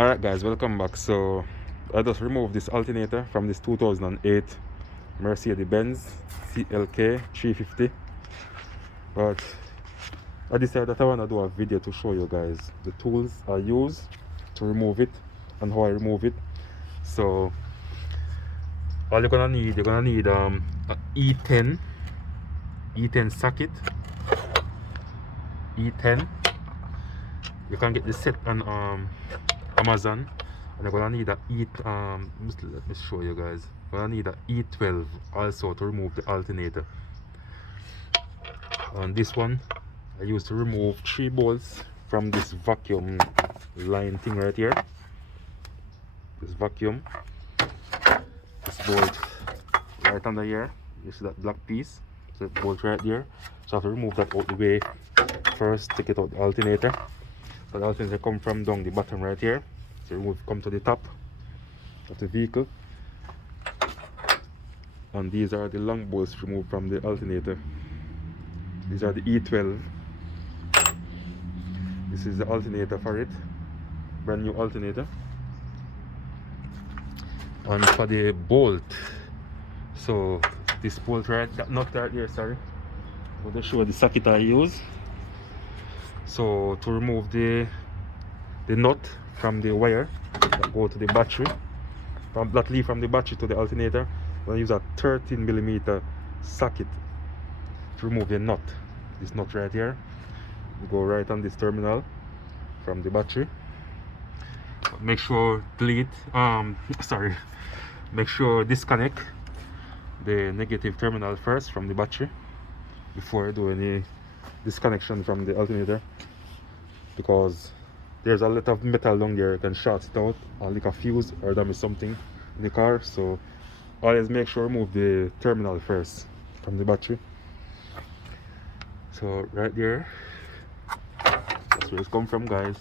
Alright guys, welcome back. So I just removed this alternator from this 2008 Mercedes-Benz Clk350, but I decided that I want to do a video to show you guys the tools I use to remove it and how I remove it. So all you're gonna need a E10 socket. E10, you can get this set on Amazon, and you're gonna need a let me show you guys. You're gonna need a E12 also to remove the alternator. On this one I used to remove 3 bolts from this vacuum line thing right here. This vacuum, this bolt right under here, you see that black piece, so bolt right there. So I have to remove that out the way first, take it out the alternator. So the alternator come from down the bottom right here, so remove, come to the top of the vehicle, and these are the long bolts removed from the alternator. These are the E12. This is the alternator for it, brand new alternator. And for the bolt, so this bolt right, that nut right there, sorry, I'm going to show you the socket I use. So to remove the nut from the wire that go to the battery, that lead from the battery to the alternator, I'm going to use a 13mm socket to remove the nut. This nut right here, you go right on this terminal from the battery. Make sure make sure disconnect the negative terminal first from the battery before you do any disconnection from the alternator, because there's a lot of metal down there. You can short it out or like a fuse or damage something in the car. So always make sure remove the terminal first from the battery. So right there, that's where it's come from, guys.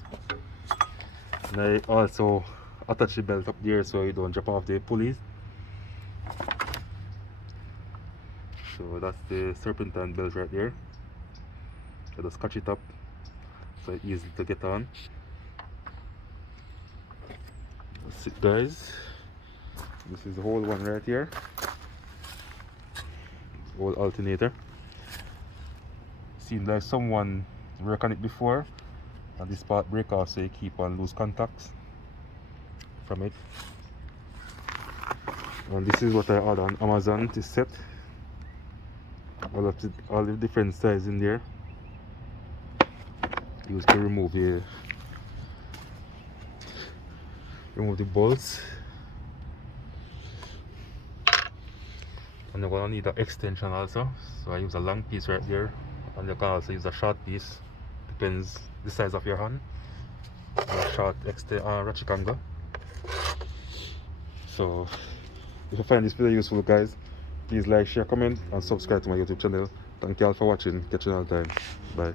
And I also attach the belt up there so you don't drop off the pulleys. So that's the serpentine belt right there. I just catch it up so it's easy to get on. That's it, guys. This is the whole one right here, whole alternator. Seems like someone worked on it before and this part break off, so you keep on loose contacts from it. And this is what I ordered on Amazon, this set. All the different sizes in there, used to remove the bolts. And you're gonna need an extension also, so I use a long piece right there, and you can also use a short piece, depends the size of your hand, a short ratchet angle. So if you find this video useful, guys, please like, share, comment and subscribe to my YouTube channel. Thank you all for watching. Catch you another time. Bye.